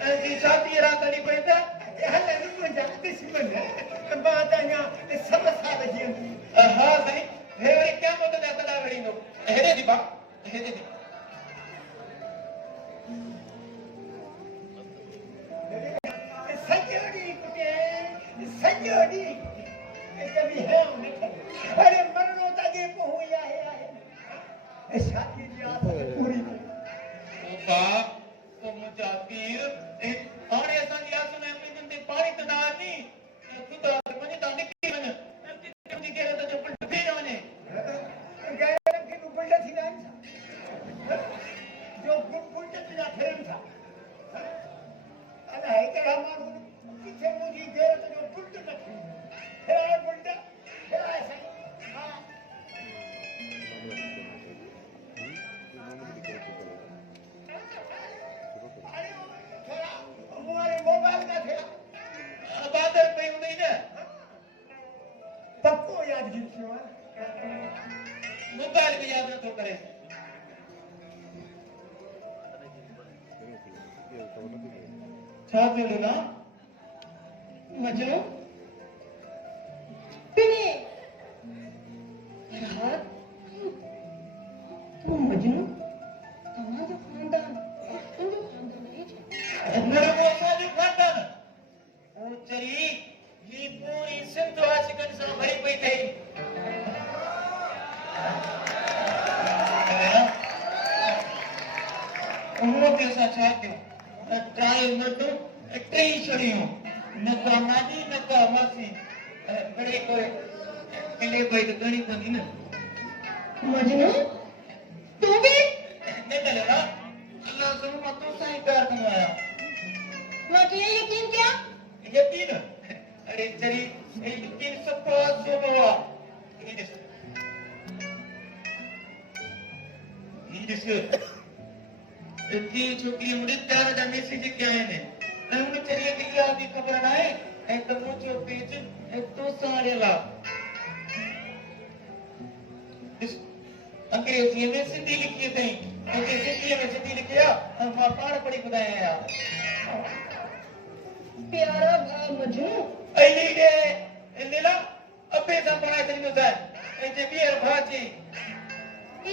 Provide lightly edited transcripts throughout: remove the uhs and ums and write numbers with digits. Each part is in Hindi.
जी शादी रात नहीं पैदा हले रुको जा दुश्मन बादाया सब साल जी हाँ सही हेरे क्या बोलते हैं तड़ा बड़ी नो हेरे दी बा हेरे दी सजोड़ी कभी है अरे मरनो ताके पहुंचा है शादी की आस पूरी ओपा तो मुझा तीर और ऐसा दिया सुने अपने बंदे पानी तो ना नहीं खुदा मुझे तो निकली मैंने मुझे कह रहा था जो पलट भी जाने गए के ऊपर थी ना जो पुलट थी ना फिर था अरे है कि हमारे पीछे मुझे गए तो जो पुलट थी फिर पुलट फिर ऐसा हां हमारे मोबाइल का थे बादल पे उड़ी ना तब को याद कीजिए मोबाइल भी याद न तो करे छाते लेना मजनू पिने रात तू मजनू कहाँ जो खानदान नहीं है मेरे को सारी खानदान वो चली ये पूरी सिंध आशिकन से भरी पई थी उन्होंने कैसा चाहते हो ट्राई न तो ट्री छड़ियों न का मादी न का मासी बड़े कोई किले भाई तो गणी बनी ना मजनू तू भी नहीं चलेगा अल्लाह से मत तो सही प्यार करवाया मुझे यकीन क्या यकीन अरे चली यकीन सबको सुनवा ये इतनी छोकरी मुझे प्यार का मैसेज क्या है ने उन्हें चलिए कि क्या की खबर ना है एक तो मुझे पेज एक तो सारे ला इस अंग्रेजी में सिंधी लिखी थी अंग्रेजी में सिंधी लिखिया हम पाड़ पड़ी बताया यार प्यारा भा मजनू अली दे लीला अबे सा बनाए तरी होता है ऐसे बियर भाजी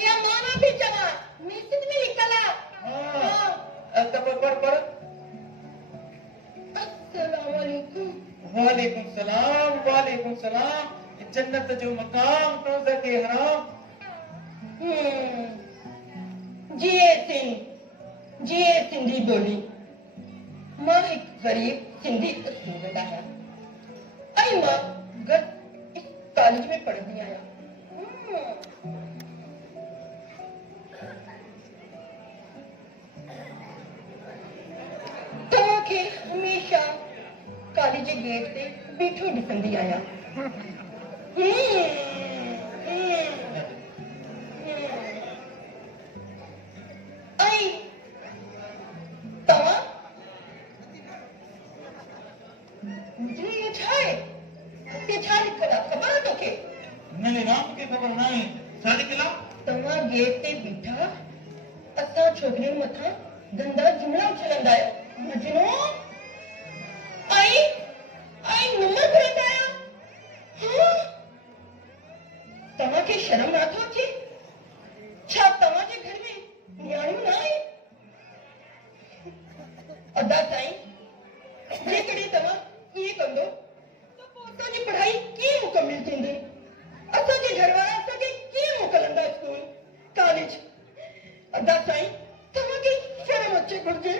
ये माना भी चला मैसेज में निकला हाँ तब पर अस्सलाम वालेकुम वालेकुम सलाम जन्नत जो मकाम रोज़ा के हराम जिए सिंधी बोली मां एक गरीब सिंधी स्टूडेंट आया आई मां घर इस कॉलेज में पढ़ने आया तो के हमेशा कॉलेज गेट से बीठो दिसंदी आया आई तवा मुझे ये छाए लिखला खबर है तोके नहीं नाम के खबर नहीं शादी किला तवा गेट ते बीठा असा छोकरे मथा गंदा जुमला उछलंदा आया मजनू आई नंबर करता आया हाँ तवा के शर्म ना थो अचे छा तवा के घर में न्याणियों ना आई अदा साईं जेकॾहिं तव्हां ईअं कंदो त पोइ असांजी पढ़ाई कीअं मुकमिल थींदी असांजे घर वारा असांखे कीअं मोकिलंदा स्कूल कॉलेज अदा साईं तव्हांखे शर्म अचे घुरिजे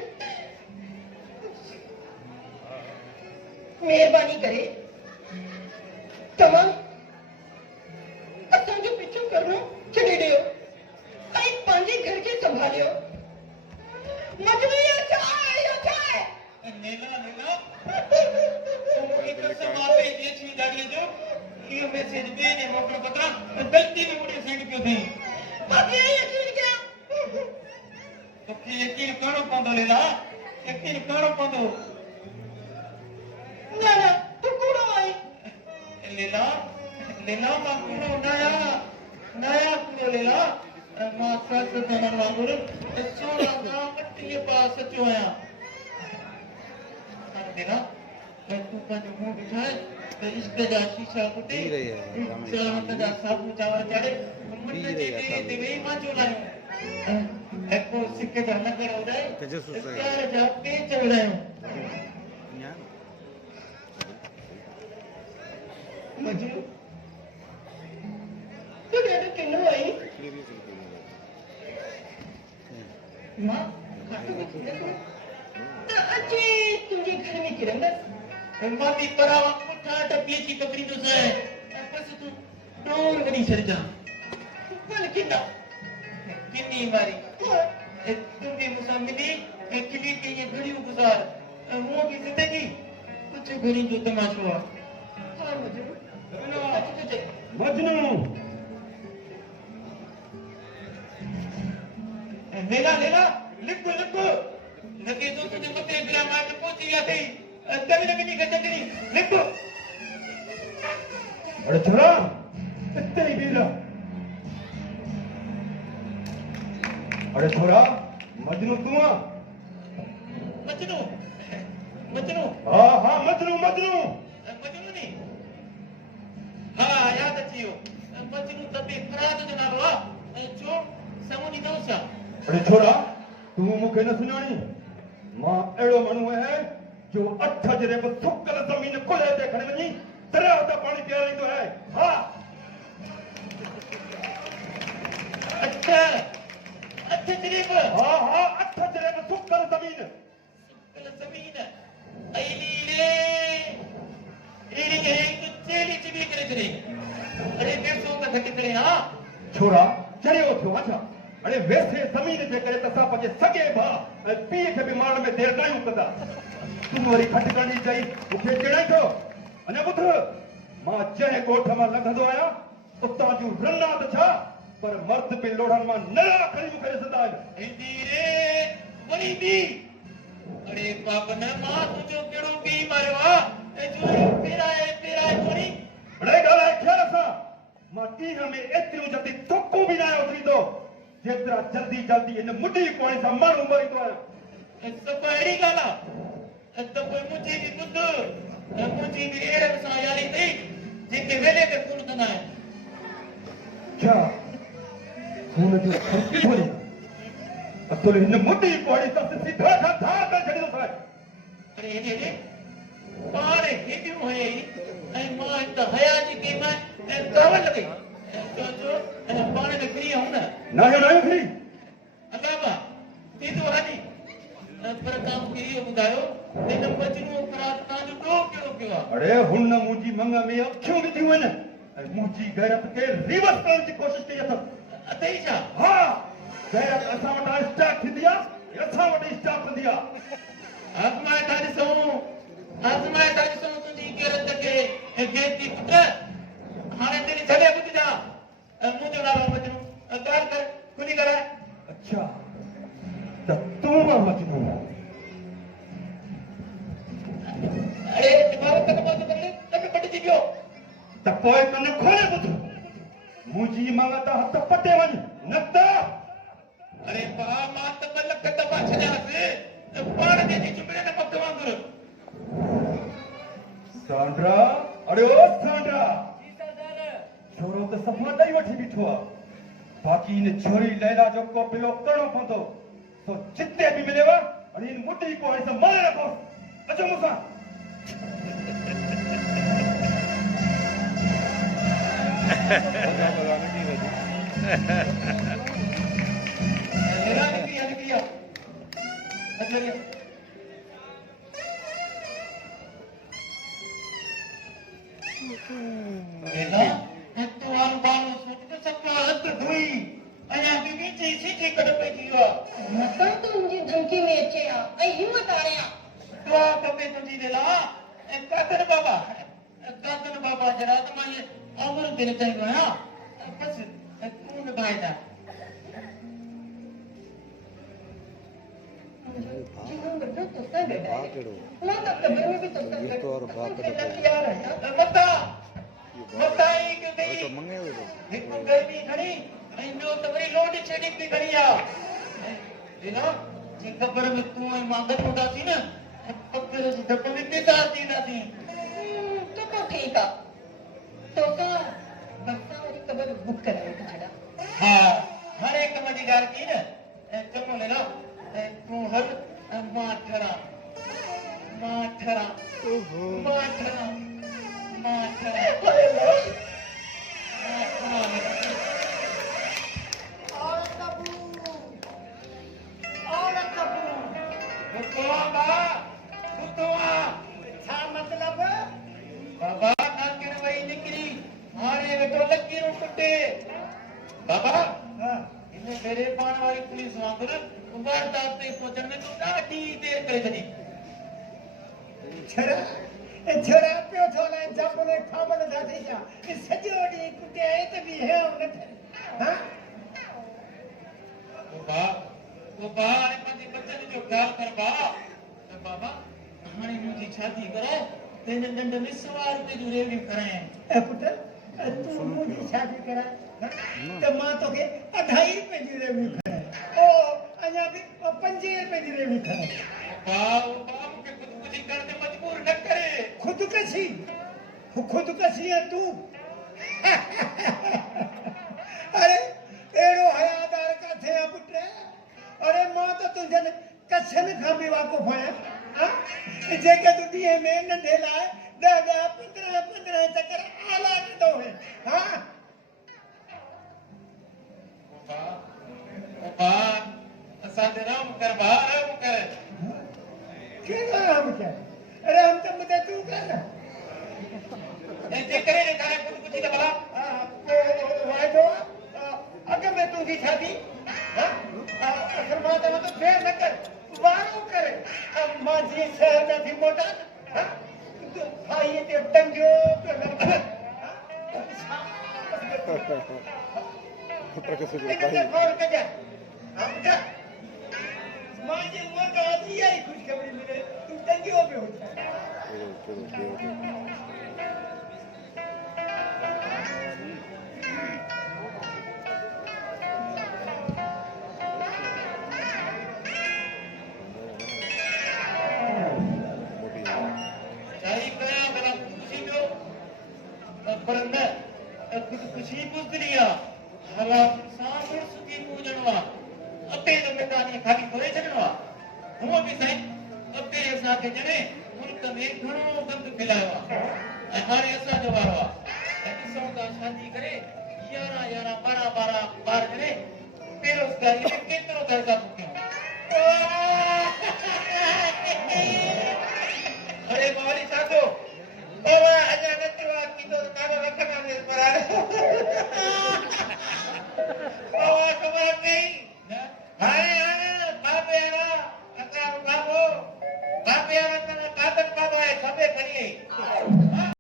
महिरबानी करे तव्हां असांजो पीछो करणो छॾे ॾियो ऐं पंहिंजे घर खे संभालियो मजनू छा आहे नीला तुम एक समापे ये छी दाड़ी जो ये मैसेज दे ने मोकल पता गलती में मुझे सेंड क्यों थई बाकी यकीन क्या तो की यकीन करो पंदो लीला यकीन करो पंदो ना तू कूड़ो आई लीला मां कूड़ो नया कूड़ो लीला मां सच तनन वांगुर सोना का मट्टी पास सचो आया देना तू पंहिंजो मुंहुं ॾिठाए त इश्क जा शीशा कुटे चाहत जा साबू चावर चाढ़े मुंड जे ॾेरे ते वेही मां चोलायूं ऐं पोइ सिक जा नगर उॾाए प्यार जा पेच उॾायूं मजनू तू ॾाढो किनो आई मां त अचे तुंहिंजे घर में किरंदसि मां बि परावा पुठा टपी अची पकड़ींदुसि ऐं बसि तूं डोर वञी छॾिजां भल किना किनी वारी तूं बि मूंसां मिली ऐं खिली के इहे घड़ियूं गुज़ार ऐं हूअं बि ज़िंदगी कुझु घड़ियुनि जो तमाशो आहे हाँ मजनू सच तो चई मजनू लेला लेला लिख लगे तो तुझे मते अगला मार्ग पहुंची गया थी तभी लगी नहीं गजनी लिख अरे छोरा इतने ही बीरा अरे छोरा मजनू तू आ मजनू हाँ मजनू नहीं हाँ याद अचियो मजनू तबे फराद जो नालो आहे जो समुनी नौशा अरे छोरा तू मुखे न सुञाणी मां अहिड़ो माण्हू आहियां जो 8 जॾहिं बि सुकल ज़मीन खुले ते खणी वञी दरिया ते पाणी पीआरींदो आहे हा अच्छा जरीब हा 8 जॾहिं बि सुकल ज़मीन एड़ी के एक चेली चिबी करे छड़ी अरे 150 का धक्के करे हां छोरा चढ़ियो थियो अच्छा अरे वैसे ज़मीन जे करे त असां पंहिंजे सॻे भाउ ऐं पीउ खे बि मारण में देरि कायूं कंदा तूं वरी खट करणी चई मूंखे ॼणाई थो अञा ॿुध मां जंहिं ॻोठ मां लंघंदो आहियां उतां जूं रना त छा पर मर्द बि लोढ़नि मां नरा खणी मूंखे ॾिसंदा आहिनि हिंदी रे वरी बि अरे पापन मां तुंहिंजो कहिड़ो बि मारियो आहे ऐं जो पेराए थोरी अड़े ॻाल्हाए ख़्याल सां मां ॾींहं में एतिरियूं जल्दी थुकूं बि न आहियो थींदो जेतिरा जल्दी हिन मुढी पाणी सां माण्हू मरींदो आहियां सभु अहिड़ी ॻाल्हि आहे त पोइ मुंहिंजी बि ॿुध मुंहिंजी बि अहिड़नि सां यारी अथई जेके वेले ते खून कंदा आहिनि क्या खून जो फ़र्क़ु थोरी असुल हिन मुढी पाणी सां सीधा खां धार करे छॾींदो सां अरे हेॾे पाण हेॾियूं हयई ऐं मां हिते हया जी क़ीम ऐं कावल लॻई जो पाण में फ्री आऊं न नाहियो फ्री अलावा थींदो हली पर तव्हां मूंखे इहो ॿुधायो हिन मजनू अपराध तव्हांजो ॾोह कहिड़ो कयो आहे अड़े हुन मुंहिंजी मंग में अखियूं बि थियूं आहिनि ऐं मुंहिंजी गैरत खे रिवर्स करण जी कोशिशि कई अथसि अथई छा हा गैरत असां वटां स्टार्ट थींदी आहे असां वटि स्टार्ट थींदी आहे आज़माए था ॾिसूं तुंहिंजी गैरत खे गेती पुट हाणे तेरी छॾे ॿुधजा मुंहिंजो नालो मजनू ॻाल्हि कर खुली ॻाल्हाए अच्छा त तूं आहे मजनू अरे दिमाग़ तक पहुंच बदले तक पटिजी वियो त पोइ कन खोले ॿुध मुंहिंजी मंग त हथ पटे वञ न त अरे भाउ मां त 2 लख दफ़ा छॾियासीं पाण जे चुपड़े न पक वांगुरु सांड्रा अरे ओ सांड्रा छोरो त सफ़ा ॾेई वठी बीठो आहे बाक़ी हिन छोरी लैला जो कोपिलो करणो पवंदो सो जिते बि मिलेव हाणे हिन मुढी को हाणे त मारे रखो अचो मूंसां निकलिया अच्छा बेटा तो बानो सोच तो सबका हद हुई अया बीबी चीसी की कड़ पे किया मतलब तो मुझे धमकी में अचे आ ऐं हिम्मत आया दुआ कपे तुझी देला कातन बाबा जरा तो मैं ये अमर दिन चाहिए हां बस कौन भाईदा जीवन बदलो तो सब बेटा ना तो कब्र में भी तो सब यार है मता ही के भाई एक गर्मी खड़ी ऐं ॿियो त वरी लोड शेडिंग बि खड़ी आहे जी कब्र में तूं ऐं मां गॾु हूंदासीं न पक फिर उस डब्बे में पिता जीना थी तो ठीक है तो का बस्ता वाली कबर बुक कराए छड़ा हाँ हर एक मजेदार की ना चलो ले लो तू हल माठरा माठरा माठरा माठरा हाय अल्लाह बाबा नाकिन वही निकली हारे बेटो लकी रो टुटे बाबा इन्हें मेरे पान वाली पुलिस वांगुर उबार दाते पहुंचने में ॾाढी देर करे छॾी छड़ा पियो थोला जब ने खबर दादी जा सजो डी कुटे त भी है उन हां बाबा ने पंहिंजे बचन जो ख्याल कर बाबा हाणे मुंहिंजी शादी करो तेने नंढ में सवार ते जुड़े भी कराए ए पुत्र तू मुझे शादी करा तो मां तो के 2.5 रुपए जी रे भी खड़ा ओ अजा भी 5 रुपए जी रे भी खड़ा बाबा के खुदकुशी करने मजबूर न करे खुदकशी है तू अरे एड़ो हयादार का थे पुत्र अरे मां तो तुझन कछन खां भी वाकुफ है हां जेके तू दिए में नंढे लाए 10-15 चक्कर आला दो है हां बाबा असांजे राम कर क्या हम क्या अरे हम तो मुझे तू कर जे करे ने करे खुदकुशी का भला वाजो अगर मैं तू की शादी हां अगर मां तो फेर न कर वारो करे मां जी शहर में थी मोटा हां भाई ते टंगो पुत्र के से इनके फोन के जा हम क्या मां जी वो का दिया ही खुशखबरी मिले तू टंगो पे हो शादी करा भला खुदकुशी जो पर न खुदकुशी पुस्तलिया हला सासुर सुधी पूजनवा अते जो मिटानी खाली थोड़े छडनवा हुओ भी सही अते असा के जने मुल्क में घणो गंद फैलायो ऐं हाणे असां जो वारो आहे ॾिसो था शादी करे 11 12 ॿार जने बेरोज़गारी में केतिरो दर्जा चुकियो अरे बावली साधो बाबा अजा नतवा की तो कागज रखना में पड़ा बाबा खबर नहीं हाय बाबे आना अका बाबो बाबे आना कागज बाबा है सबे करिए